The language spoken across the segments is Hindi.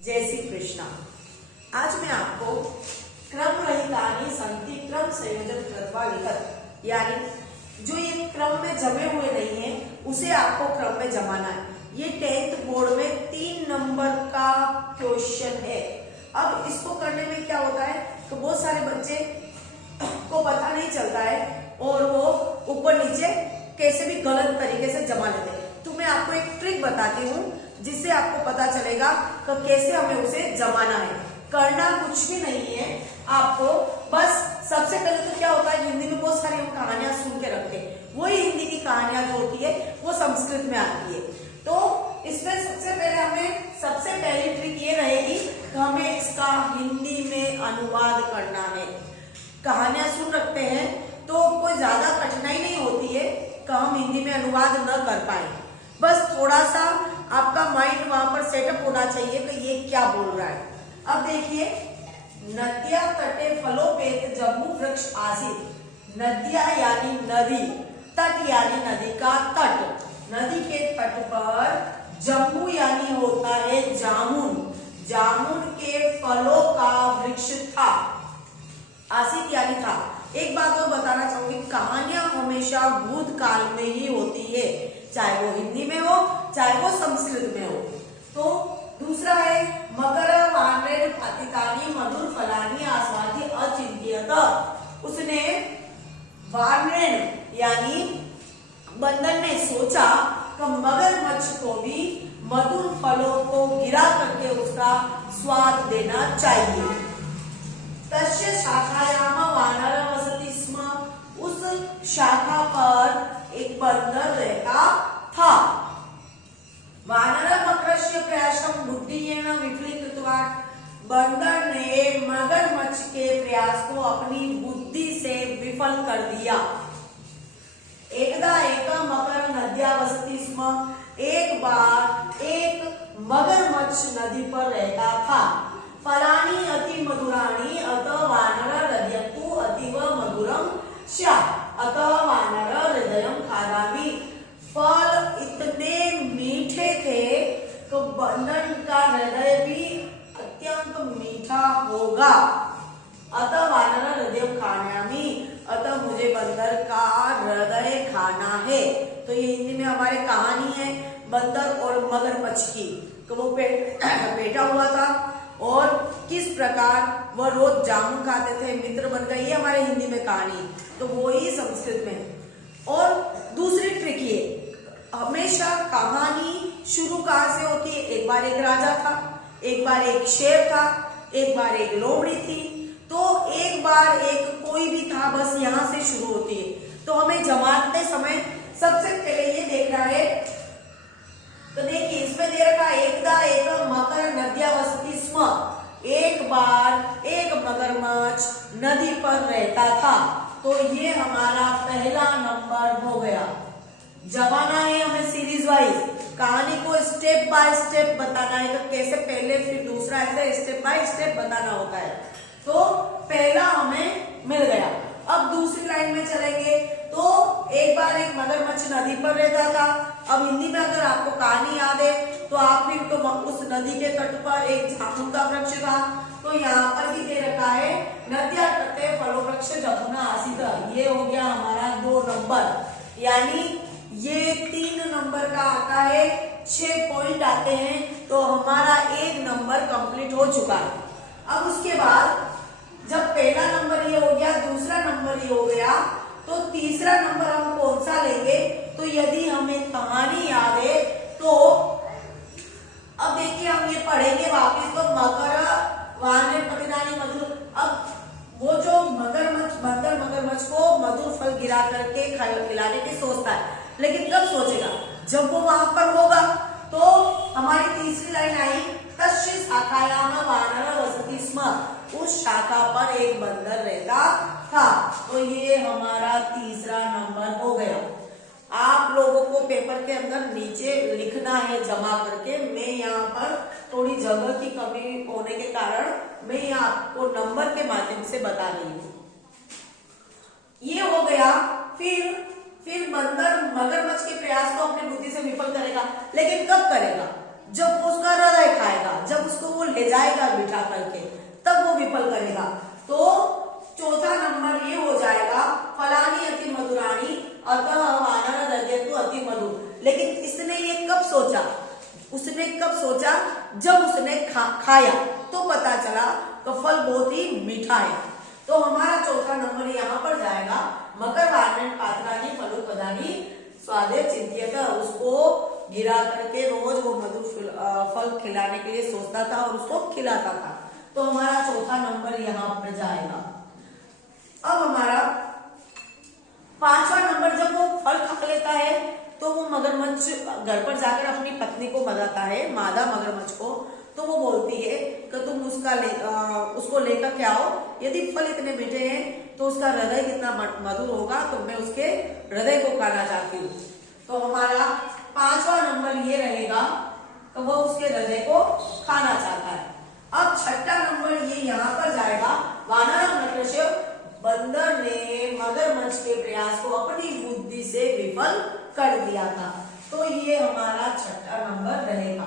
जय श्री कृष्णा। आज मैं आपको क्रम रहितानि संति क्रम संयोजन कृत्वा लिखत, यानी जो ये क्रम में जमे हुए नहीं है उसे आपको क्रम में जमाना है। ये 10th बोर्ड में 3 नंबर का क्वेश्चन है। अब इसको करने में क्या होता है तो बहुत सारे बच्चे को पता नहीं चलता है और वो ऊपर नीचे कैसे भी गलत तरीके से जमा लेते हैं। तो मैं आपको एक ट्रिक बताती हूँ जिससे आपको पता चलेगा कि कैसे हमें उसे जमाना है। करना कुछ भी नहीं है आपको, बस सबसे पहले तो क्या होता है, हिंदी में बहुत सारी हम कहानियां सुन के रखते हैं, वही हिंदी की कहानियां जो होती है वो संस्कृत में आती है। तो इसमें सबसे पहली ट्रिक ये रहेगी कि हमें इसका हिंदी में अनुवाद करना है। कहानियां सुन रखते हैं तो कोई ज्यादा कठिनाई नहीं होती है कि हम हिंदी में अनुवाद न कर पाए, बस थोड़ा सा आपका माइंड वहां पर सेटअप होना चाहिए कि ये क्या बोल रहा है। अब देखिए, नद्या तटे फलोपेत जम्बू वृक्ष आसीत। नदिया यानी नदी, तट यानी नदी का तट, नदी के तट पर जम्बू यानी होता है जामुन, जामुन के फलों का वृक्ष था। आसीत यानी था। एक बात और बताना चाहूंगी, कहानियां हमेशा भूतकाल में ही होती है, चाहे वो हिंदी में हो चाहे वो संस्कृत में हो। तो दूसरा है मकर वानरेण पतितानि मधुर फलानि आस्वाद्य अचिंत्यत। उसने वानरेण यानी बंदर ने सोचा कि मगरमच्छ को भी मधुर फलों को गिरा करके उसका स्वाद देना चाहिए। तस्य शाखायाम वानर वसति स्म। उस शाखा पर एक बंदर रहता था। वानर मकरस्य प्रयासम बुद्धियेन विफलीकृतवान्। बंदर ने मगरमच्छ के प्रयास को अपनी बुद्धि से विफल कर दिया। एकदा एक मकर नद्या वसति स्म। एक बार एक मगरमच्छ नदी पर रहता था। फलानि अति मधुराणि अतः वानर हृदयतु अतीव मधुरम स्यात् अतः वानर हृदयम खादामि। फल इतने मीठे थे तो बंदर का हृदय भी अत्यंत मीठा होगा। अतः वानर हृदयम खादामि, अतः मुझे बंदर का हृदय खाना है। तो ये हिंदी में हमारे कहानी है बंदर और मगरमच्छ की। तो वो बैठा हुआ था और किस प्रकार वह रोज जामुन खाते थे, मित्र बन गए, ये हमारे हिंदी में कहानी। तो वो ही संस्कृत में। और दूसरी ट्रिक ये, हमेशा कहानी शुरू कहाँ से होती है, एक बार एक राजा था, एक बार एक शेर था, एक बार एक लोमड़ी थी, तो एक बार एक कोई भी था, बस यहाँ से शुरू होती है। तो हमें जमाते समय सबसे पहले ये देखना है। तो देखिए इसमें दे रखा एकदा एक मकर नद्या वसति स्म। एक बार एक मगरमच्छ नदी पर रहता था। तो ये हमारा पहला नंबर हो गया। जमाना है हमें सीरीज वाइज, कहानी को स्टेप बाय स्टेप बताना है कि कैसे पहले फिर दूसरा, ऐसे स्टेप बाय स्टेप बताना होता है। तो पहला हमें मिल गया। अब दूसरी लाइन में चलेंगे तो एक बार एक मगरमच्छ नदी पर रहता था। अब हिंदी में अगर आपको कहानी याद है तो आप फिर तो उस नदी के तट पर एक जामुन का वृक्ष था। तो यहाँ पर ही दे रखा है नद्या तटे फलो वृक्ष जमुना आसीत। ये हो गया हमारा 2 नंबर, यानी ये 3 नंबर का आता है, 6 पॉइंट आते हैं। तो हमारा 1 नंबर कंप्लीट हो चुका है। अब उसके बाद जब पहला नंबर ये हो गया, दूसरा नंबर ये हो गया, तो तीसरा नंबर हम कौन सा लेंगे। तो यदि हमें कहानी याद है तो अब देखिए हम ये पढ़ेंगे वापिस। तो मकर वानरेण पतितानि मधुर। अब वो जो मगरमच्छ को मधुर फल गिरा करके खिलाने की सोचता है, लेकिन कब सोचेगा, जब वो वहां पर होगा। तो हमारी तीसरी लाइन आई, तस्य शाखायाम वानर वसति स्म। उस शाखा पर एक बंदर रहता था। तो ये हमारा तीसरा नंबर हो गया। आप लोगों को पेपर के अंदर नीचे लिखना है जमा करके। मैं यहाँ पर थोड़ी जगह की कमी होने के कारण मैं यहाँ आपको नंबर के माध्यम से बता रही हूँ। ये हो गया। फिर बंदर मगरमच्छ के प्रयास को अपनी बुद्धि से विफल करेगा, लेकिन कब करेगा, जब वो उसका हृदय खाएगा, जब उसको वो ले जाएगा बिठा करके, तब वो विफल करेगा। तो चौथा नंबर ये हो जाएगा फलानी अति मधुरानी अतः वानर हृदय अति मधुर। लेकिन इसने ये कब सोचा? उसने कब सोचा? जब उसने खाया तो पता चला तो फल बहुत ही मीठा है। तो हमारा चौथा नंबर यहाँ पर जाएगा मकर वानर पात्रानी फलोत्पदानी स्वादे चिंतित। उसको गिरा करके रोज वो मधुर फल खिलाने के लिए सोचता था और उसको खिलाता था। तो हमारा चौथा नंबर यहाँ पर जाएगा। अब हमारा पांचवा नंबर, जब वो फल खा लेता है तो वो मगरमच्छ घर पर जाकर अपनी पत्नी को बताता है, मादा मगरमच्छ को। तो वो बोलती है कि तुम उसको लेकर के आओ, यदि फल इतने मीठे हैं तो उसका हृदय कितना मधुर होगा, तो मैं उसके हृदय को खाना चाहती हूँ। तो हमारा पांचवा नंबर ये रहेगा कि वो उसके हृदय को खाना चाहता है। अब छठा नंबर ये यहाँ पर जाएगा वानर नटस्य, बंदर ने मगरमच्छ के प्रयास को अपनी बुद्धि से विफल कर दिया था। तो ये हमारा छठा नंबर रहेगा।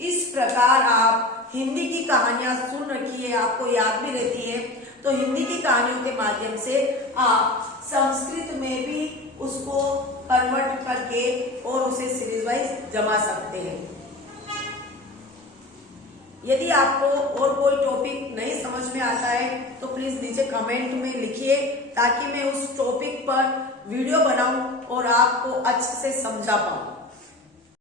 इस प्रकार आप हिंदी की कहानियां सुन रखी है, आपको याद भी रहती है, तो हिंदी की कहानियों के माध्यम से आप संस्कृत में भी उसको कन्वर्ट करके और उसे सीरीज वाइज जमा सकते हैं। यदि आपको और कोई टॉपिक नहीं समझ में आता है तो प्लीज नीचे कमेंट में लिखिए, ताकि मैं उस टॉपिक पर वीडियो बनाऊं और आपको अच्छे से समझा पाऊं।